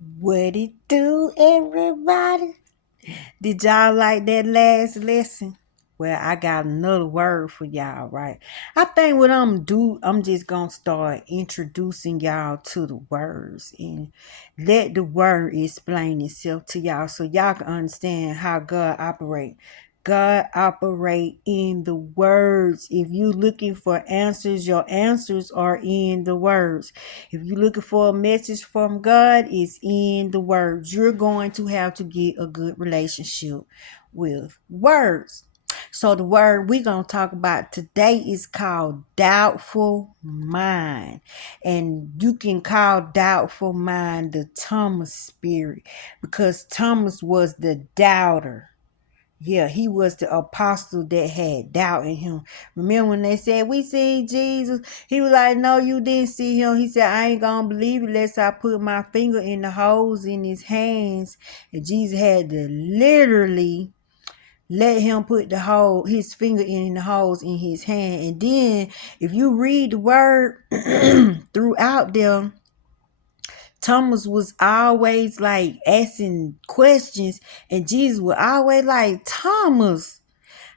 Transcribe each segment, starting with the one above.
What it do, everybody? Did y'all like that last lesson? Well, I got another word for y'all, right? I think what I'm just gonna start introducing y'all to the words and let the word explain itself to y'all so y'all can understand how God operate. God operate in the words. If you looking for answers, your answers are in the words. If you're looking for a message from God, it's in the words. You're going to have to get a good relationship with words. So the word we're going to talk about today is called doubtful mind. And you can call doubtful mind the Thomas spirit because Thomas was the doubter. Yeah, he was the apostle that had doubt in him. Remember when they said, we see Jesus? He was like, no, you didn't see him. He said, I ain't going to believe it unless I put my finger in the holes in his hands. And Jesus had to literally let him put his finger in the holes in his hand. And then if you read the word throughout there, Thomas was always like asking questions, and Jesus was always like, Thomas,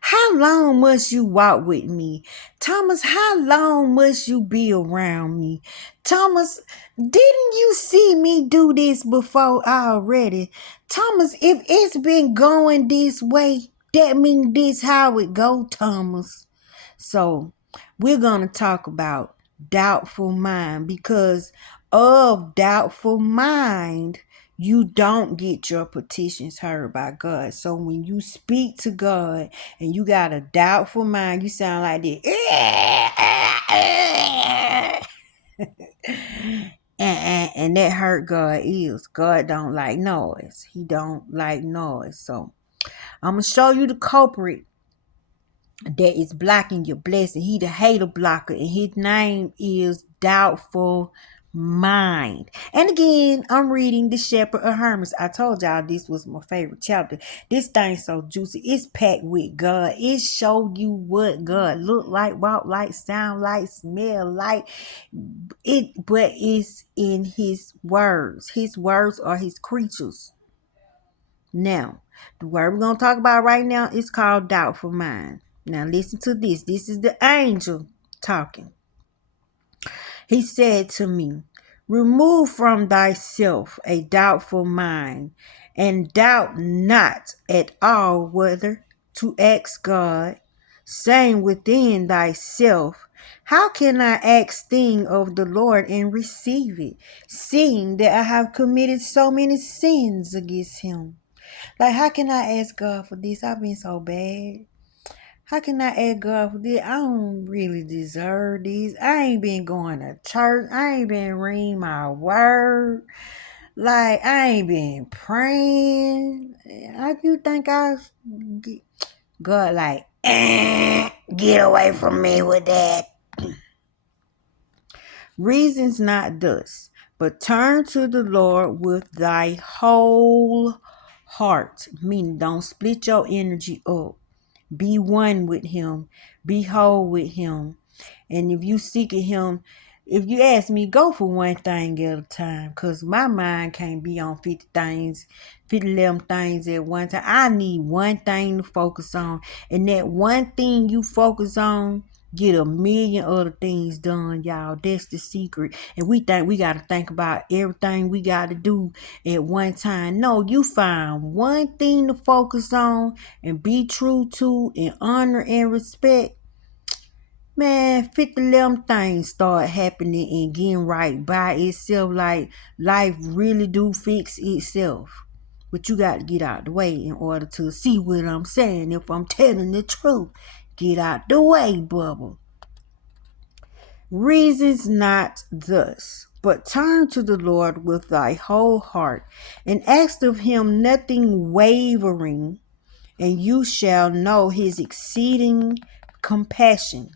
how long must you walk with me? Thomas, how long must you be around me? Thomas, didn't you see me do this before already? Thomas, if it's been going this way, that means this how it go, Thomas. So we're going to talk about doubtful mind because of doubtful mind, you don't get your petitions heard by God. So when you speak to God and you got a doubtful mind, you sound like this. And that hurt God ears. God don't like noise. He don't like noise. So I'm going to show you the culprit that is blocking your blessing. He the hater blocker, and his name is Doubtful Mind. And again, I'm reading The Shepherd of Hermas. I told y'all this was my favorite chapter. This thing's so juicy. It's packed with God. It showed you what God look like, walk like, sound like, smell like. But it's in his words. His words are his creatures. Now, the word we're going to talk about right now is called doubtful mind. Now, listen to this. This is the angel talking. He said to me, remove from thyself a doubtful mind, and doubt not at all whether to ask God, saying within thyself, how can I ask thing of the Lord and receive it, seeing that I have committed so many sins against him? Like, how can I ask God for this? I've been so bad. How can I ask God for this? I don't really deserve this. I ain't been going to church. I ain't been reading my word. Like, I ain't been praying. How you think God like, get away from me with that. Reasons not thus, but turn to the Lord with thy whole heart. Meaning, don't split your energy up. Be one with him. Be whole with him. And if you seeking him, if you ask me, go for one thing at a time. Because my mind can't be on 50 things, 50 things at one time. I need one thing to focus on. And that one thing you focus on, get a million other things done, y'all. That's the secret. And we think we got to think about everything we got to do at one time. No, you find one thing to focus on and be true to and honor and respect. Man, 50 things start happening and getting right by itself. Like, life really do fix itself. But you got to get out the way in order to see what I'm saying. If I'm telling the truth, get out the way, bubble. Reasons not thus, but turn to the Lord with thy whole heart, and ask of him nothing wavering, and you shall know his exceeding compassion,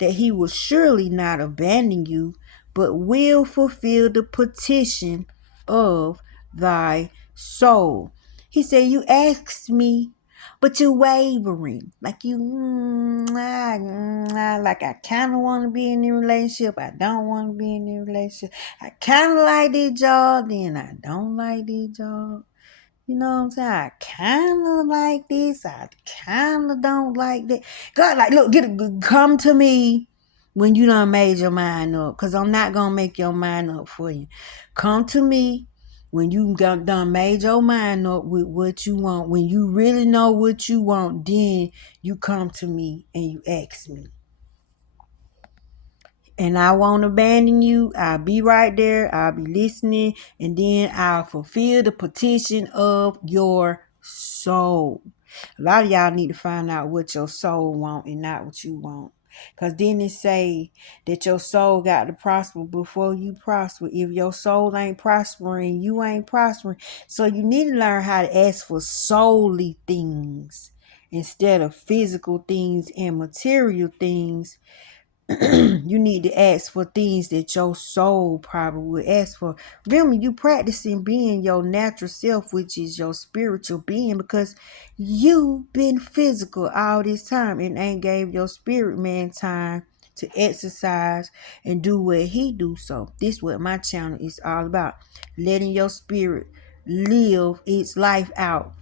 that he will surely not abandon you, but will fulfill the petition of thy soul. He said, you asked me but you're wavering. Like like I kind of want to be in a relationship. I don't want to be in a relationship. I kind of like this job, then I don't like this job. You know what I'm saying? I kind of like this. I kind of don't like that. God, like, look, come to me when you done made your mind up. Because I'm not going to make your mind up for you. Come to me when you done made your mind up with what you want. When you really know what you want, then you come to me and you ask me. And I won't abandon you. I'll be right there. I'll be listening. And then I'll fulfill the petition of your soul. A lot of y'all need to find out what your soul want and not what you want. Because then it say that your soul got to prosper before you prosper. If your soul ain't prospering, you ain't prospering. So you need to learn how to ask for soully things instead of physical things and material things. You need to ask for things that your soul probably would ask for. Remember, you practicing being your natural self, which is your spiritual being, because you've been physical all this time and ain't gave your spirit man time to exercise and do what he do. So this is what my channel is all about. Letting your spirit live its life out.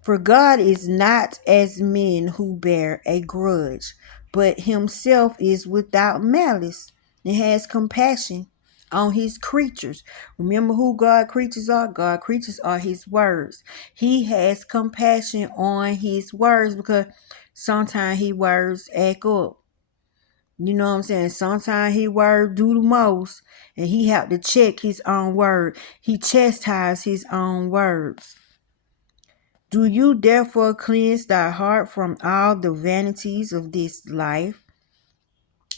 For God is not as men who bear a grudge, but himself is without malice and has compassion on his creatures. Remember who God creatures are? God creatures are his words. He has compassion on his words because sometimes his words act up. You know what I'm saying? Sometimes his word do the most and he have to check his own word. He chastise his own words. Do you therefore cleanse thy heart from all the vanities of this life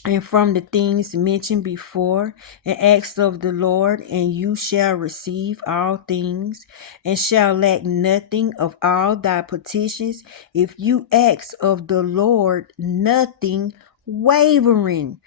and from the things mentioned before, and ask of the Lord, and you shall receive all things, and shall lack nothing of all thy petitions, if you ask of the Lord nothing wavering.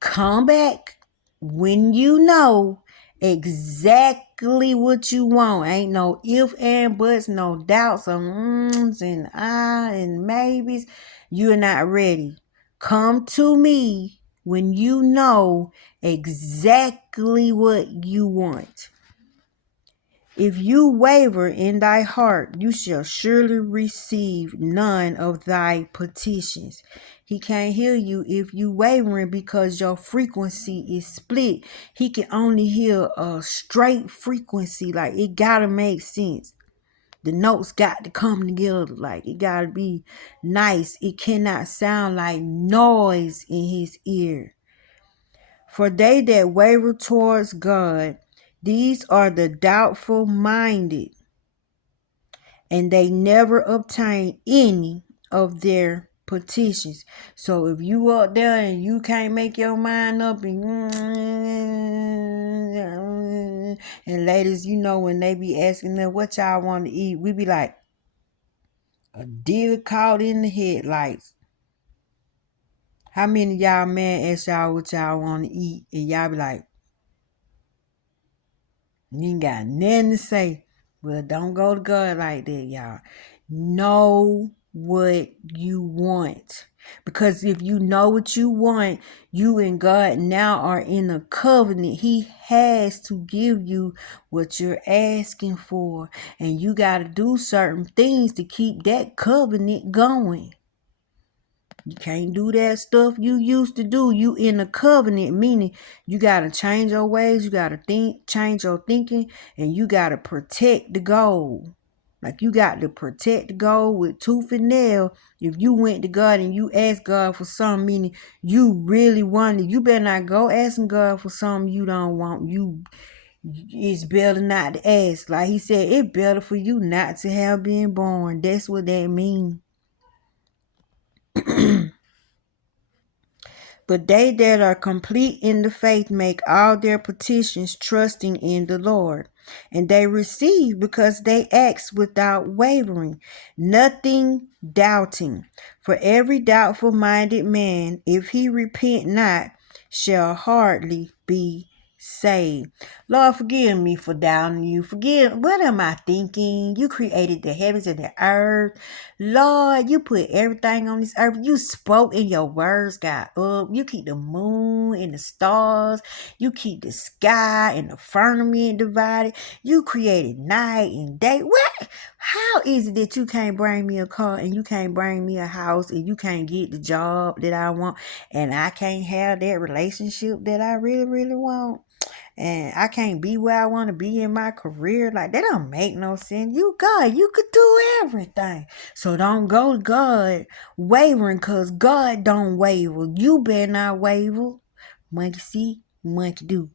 Come back when you know exactly what you want. Ain't no if and buts, no doubts or and and maybes. You're not ready. Come to me when you know exactly what you want. If you waver in thy heart, you shall surely receive none of thy petitions. He can't hear you if you wavering because your frequency is split. He can only hear a straight frequency. Like, it gotta make sense. The notes got to come together. Like, it gotta be nice. It cannot sound like noise in his ear. For they that waver towards God, these are the doubtful minded, and they never obtain any of their petitions. So if you up there and you can't make your mind up, and ladies, you know, when they be asking them what y'all want to eat, we be like a deer caught in the headlights. How many of y'all men ask y'all what y'all want to eat, and y'all be like, you ain't got nothing to say? Well, don't go to God like that, y'all. Know what you want. Because if you know what you want, you and God now are in a covenant. He has to give you what you're asking for. And you got to do certain things to keep that covenant going. You can't do that stuff you used to do. You in a covenant, meaning you got to change your ways. You got to change your thinking, and you got to protect the goal. Like, you got to protect the goal with tooth and nail. If you went to God and you asked God for something, meaning you really wanted, you better not go asking God for something you don't want. It's better not to ask. Like he said, it's better for you not to have been born. That's what that means. But they that are complete in the faith make all their petitions trusting in the Lord. And they receive because they ask without wavering, nothing doubting. For every doubtful minded man, if he repent not, shall hardly be saved. Lord, forgive me for doubting you. Forgive, what am I thinking? You created the heavens and the earth. Lord, you put everything on this earth. You spoke and your words got up. You keep the moon and the stars. You keep the sky and the firmament divided. You created night and day. What? How is it that you can't bring me a car and you can't bring me a house and you can't get the job that I want and I can't have that relationship that I really, really want? And I can't be where I want to be in my career. Like, that don't make no sense. You God, you could do everything. So don't go to God wavering, because God don't waver. You better not waver. Monkey see, monkey do.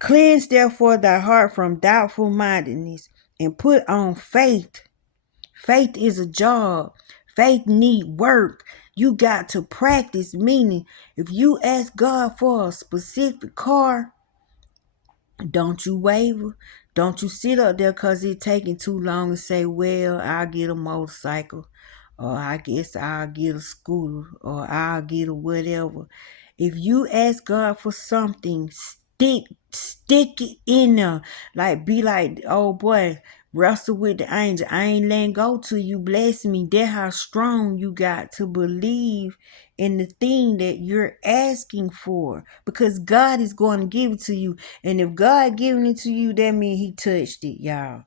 Cleanse therefore thy heart from doubtful mindedness and put on faith. Faith is a job. Faith need work. You got to practice, meaning if you ask God for a specific car, don't you waver. Don't you sit up there because it's taking too long and say, well, I'll get a motorcycle, or I guess I'll get a scooter, or I'll get a whatever. If you ask God for something, stick it in there. Like, be like, oh boy, wrestle with the angel. I ain't letting go till you bless me. That's how strong you got to believe in the thing that you're asking for, because God is going to give it to you. And if God giving it to you, that means he touched it, y'all.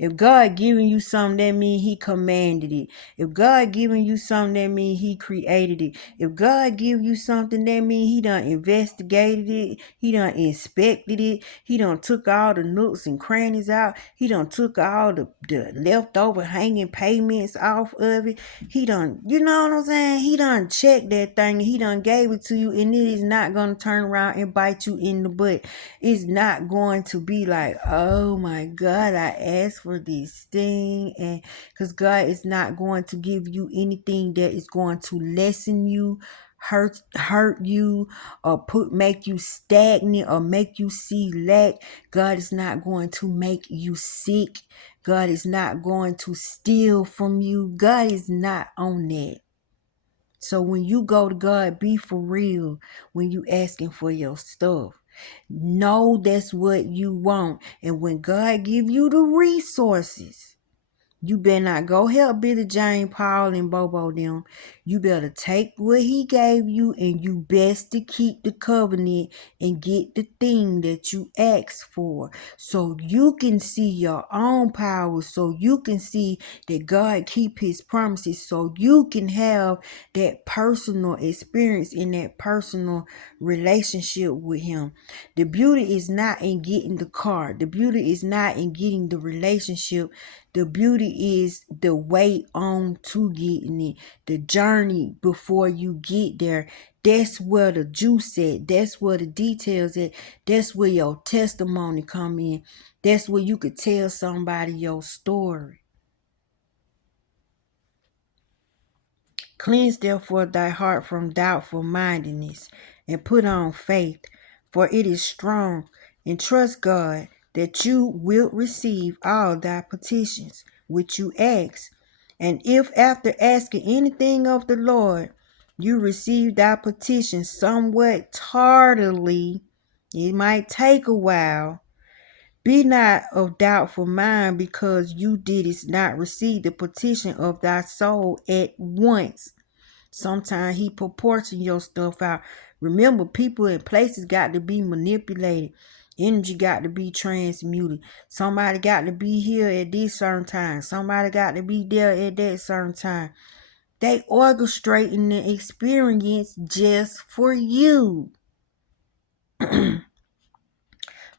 If God giving you something, that means he commanded it. If God giving you something, that means he created it. If God give you something, that means he done investigated it. He done inspected it. He done took all the nooks and crannies out. He done took all the leftover hanging payments off of it. He done, you know what I'm saying? He done checked that thing. He done gave it to you, and it is not going to turn around and bite you in the butt. It's not going to be like, oh my God, I asked for this thing. And because God is not going to give you anything that is going to lessen you, hurt you, or make you stagnant, or make you see lack. God is not going to make you sick. God is not going to steal from you. God is not on that. So when you go to God, be for real when you asking for your stuff. Know that's what you want. And when God give you the resources, you better not go help Billy Jane, Paul, and Bobo them. You better take what he gave you, and you best to keep the covenant and get the thing that you asked for, so you can see your own power, so you can see that God keep his promises, so you can have that personal experience in that personal relationship with him. The beauty is not in getting the car. The beauty is not in getting the relationship. The beauty is the way on to getting it, the journey before you get there. That's where the juice at. That's where the details at. That's where your testimony come in. That's where you could tell somebody your story. Cleanse therefore thy heart from doubtful mindedness, and put on faith, for it is strong, and trust God that you wilt receive all thy petitions which you ask. And if after asking anything of the Lord, you receive thy petition somewhat tardily, it might take a while. Be not of doubtful mind, because you didst not receive the petition of thy soul at once. Sometimes he proportion your stuff out. Remember, people and places got to be manipulated. Energy got to be transmuted. Somebody got to be here at this certain time. Somebody got to be there at that certain time. They orchestrating the experience just for you.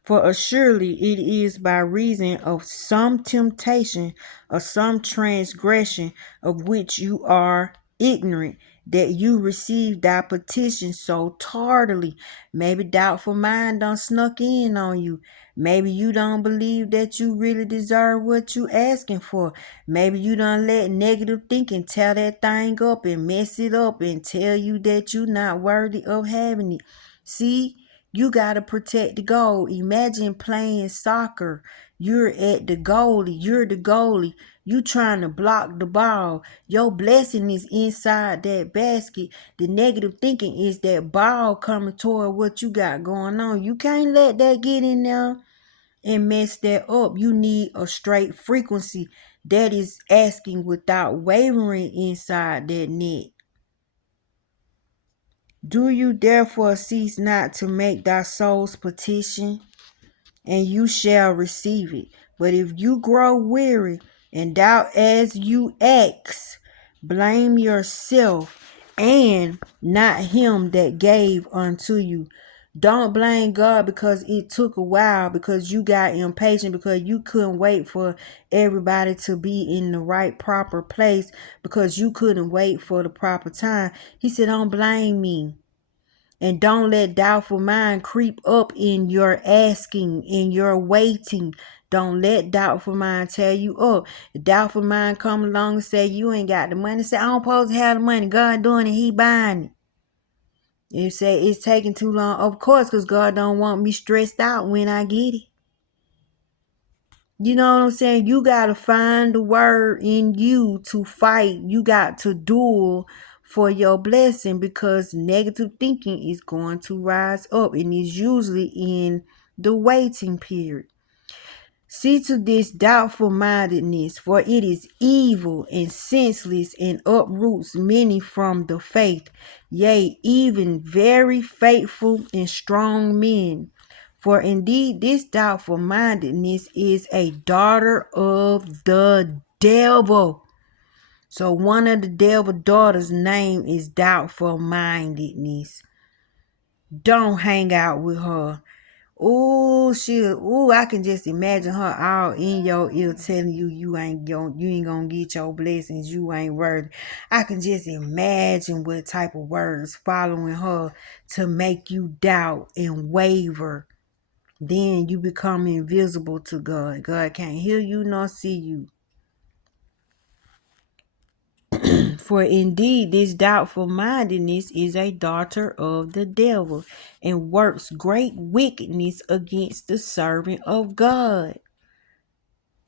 For assuredly it is by reason of some temptation or some transgression of which you are ignorant, that you receive thy petition so tardily. Maybe doubtful mind done snuck in on you. Maybe you don't believe that you really deserve what you asking for. Maybe you done let negative thinking tear that thing up and mess it up and tell you that you not worthy of having it. See, You got to protect the goal. Imagine playing soccer. You're at the goalie. You're the goalie. You trying to block the ball. Your blessing is inside that basket. The negative thinking is that ball coming toward what you got going on. You can't let that get in there and mess that up. You need a straight frequency that is asking without wavering inside that net. Do you therefore cease not to make thy soul's petition, and you shall receive it? But if you grow weary and doubt as you ask, blame yourself and not him that gave unto you. Don't blame God because it took a while, because you got impatient, because you couldn't wait for everybody to be in the right proper place, because you couldn't wait for the proper time. He said, don't blame me. And don't let doubtful mind creep up in your asking, in your waiting. Don't let doubtful mind tell you up. The doubtful mind come along and say you ain't got the money. Say, I don't supposed to have the money. God doing it, he buying it. You say it's taking too long. Of course, because God don't want me stressed out when I get it. You know what I'm saying? You got to find the word in you to fight. You got to duel for your blessing, because negative thinking is going to rise up, and is usually in the waiting period. See to this doubtful mindedness, for it is evil and senseless, and uproots many from the faith, yea, even very faithful and strong men. For indeed this doubtful mindedness is a daughter of the devil. So one of the devil daughters' name is doubtful mindedness. Don't hang out with her. I can just imagine her all in your ear telling you you ain't gonna get your blessings, you ain't worthy. I can just imagine what type of words following her to make you doubt and waver. Then you become invisible to God. God can't hear you nor see you. For indeed this doubtful mindedness is a daughter of the devil, and works great wickedness against the servant of God.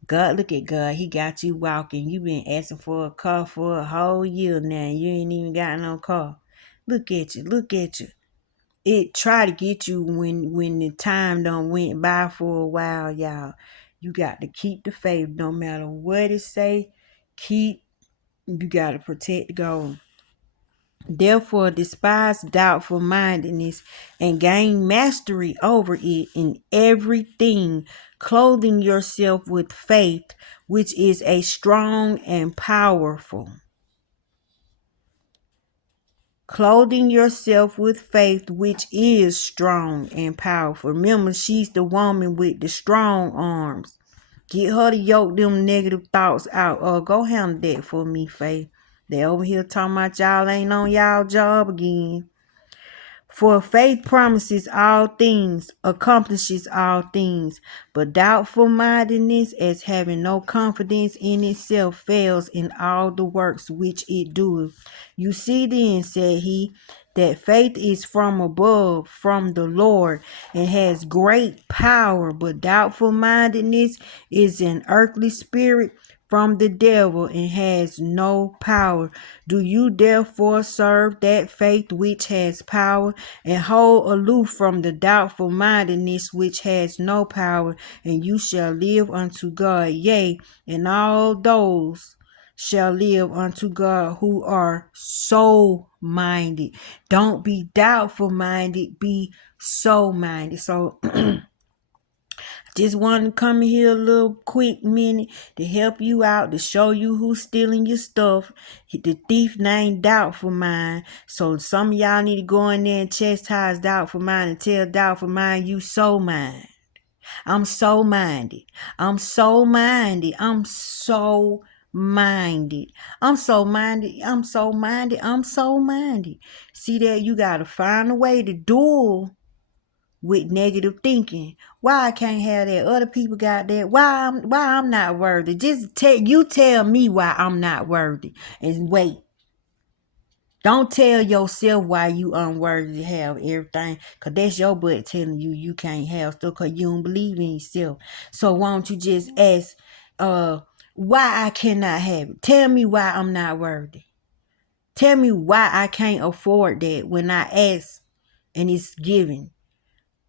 God, look at God. He got you walking. You been asking for a car for a whole year now. You ain't even got no car. Look at you. Look at you. It try to get you when the time done went by for a while, y'all. You got to keep the faith no matter what it say. You got to protect the goal. Therefore, despise doubtful mindedness and gain mastery over it in everything, clothing yourself with faith, which is a strong and powerful. Clothing yourself with faith, which is strong and powerful. Remember, she's the woman with the strong arms. Get her to yoke them negative thoughts out. Go handle that for me, Faith. They over here talking about y'all ain't on y'all job again. For faith promises all things, accomplishes all things, but doubtful mindedness, as having no confidence in itself, fails in all the works which it doeth. You see then, said he, that faith is from above, from the Lord, and has great power, but doubtful mindedness is an earthly spirit from the devil, and has no power. Do you therefore serve that faith which has power, and hold aloof from the doubtful mindedness which has no power, and you shall live unto God. Yea, and all those shall live unto God who are soul minded. Don't be doubtful minded, be soul minded. So just wanted to come in here a little quick minute to help you out, to show you who's stealing your stuff. The thief named Doubtful Mind. So some of y'all need to go in there and chastise Doubtful Mind and tell Doubtful Mind you soul mind. I'm soul minded. I'm soul minded. I'm so minded. I'm so minded. I'm so minded. I'm so minded. See that? You got to find a way to duel with negative thinking. Why I can't have that? Other people got that. Why I'm not worthy? Just tell me why I'm not worthy, and wait. Don't tell yourself why you unworthy to have everything, because that's your butt telling you you can't have stuff because you don't believe in yourself. So why don't you just ask, why I cannot have it? Tell me why I'm not worthy. Tell me why I can't afford that when I ask and it's given.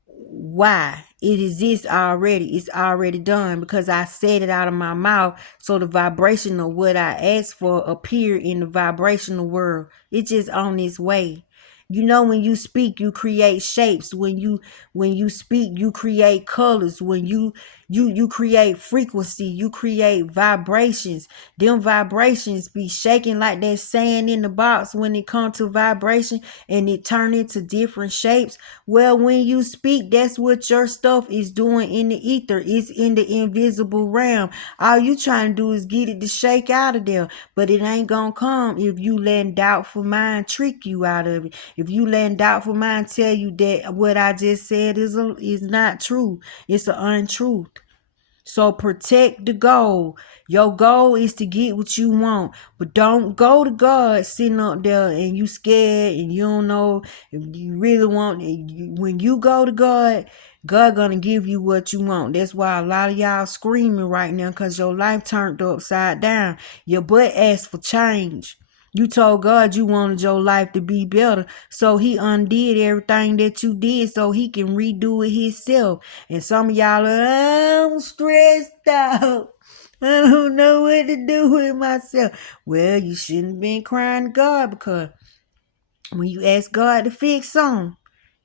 Why? It exists already. It's already done because I said it out of my mouth. So the vibration of what I asked for appear in the vibrational world. It's just on its way. You know, when you speak, you create shapes. When you speak, you create colors. When you create frequency, you create vibrations. Them vibrations be shaking like that sand in the box when it comes to vibration, and it turn into different shapes. Well, when you speak, that's what your stuff is doing in the ether. It's in the invisible realm. All you trying to do is get it to shake out of there. But it ain't gonna come if you let doubtful mind trick you out of it. If you let doubtful mind tell you that what I just said is not true. It's an untruth. So protect the goal. Your goal is to get what you want. But don't go to God sitting up there and you scared and you don't know if you really want it. When you go to God, God gonna give you what you want. That's why a lot of y'all screaming right now, because your life turned upside down. Your butt asked for change. You told God you wanted your life to be better. So he undid everything that you did so he can redo it himself. And some of y'all are, I'm stressed out. I don't know what to do with myself. Well, you shouldn't have been crying to God, because when you ask God to fix something,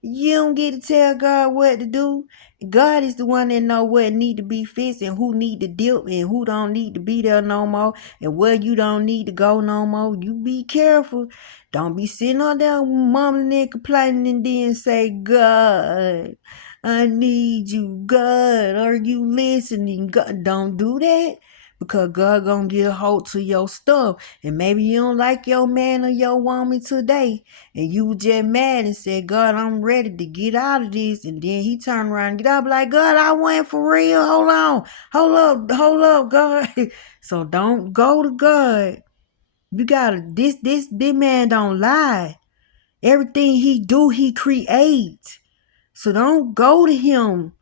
you don't get to tell God what to do. God is the one that know what need to be fixed and who need to dip and who don't need to be there no more and where you don't need to go no more. You be careful. Don't be sitting on there mumbling and complaining and then say, God, I need you. God, are you listening? God, don't do that, because God gonna get a hold to your stuff. And maybe you don't like your man or your woman today, and you just mad and said, God, I'm ready to get out of this. And then he turned around and get up like, God, I went for real. Hold on. Hold up, God. So don't go to God. You gotta, this man don't lie. Everything he do, he create. So don't go to him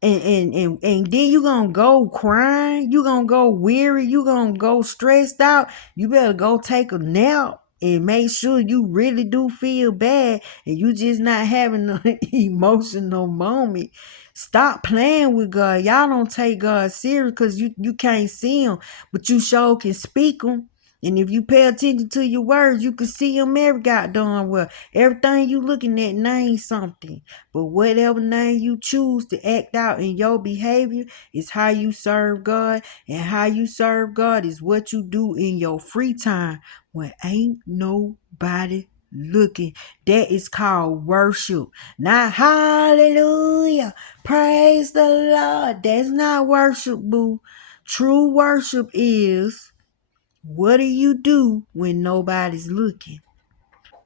and then you gonna go crying, you gonna go weary, you gonna go stressed out. You better go take a nap and make sure you really do feel bad and you just not having an emotional moment. Stop playing with God. Y'all don't take God serious because you can't see him, but you sure can speak him. And if you pay attention to your words, you can see him every goddamn well. Everything you looking at names something. But whatever name you choose to act out in your behavior is how you serve God. And how you serve God is what you do in your free time when ain't nobody looking. That is called worship. Not hallelujah. Praise the Lord. That's not worship, boo. True worship is, what do you do when nobody's looking?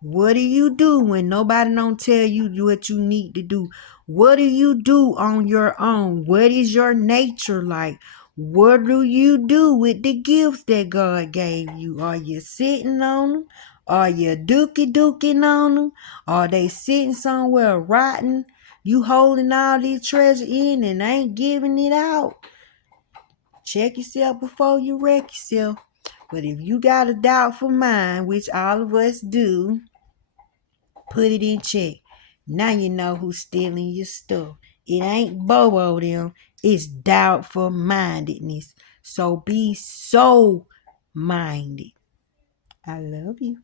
What do you do when nobody don't tell you what you need to do? What do you do on your own? What is your nature like? What do you do with the gifts that God gave you? Are you sitting on them? Are you dookie on them? Are they sitting somewhere rotten? You holding all this treasure in and ain't giving it out? Check yourself before you wreck yourself. But if you got a doubtful mind, which all of us do, put it in check. Now you know who's stealing your stuff. It ain't Bobo them. It's doubtful mindedness. So be so minded. I love you.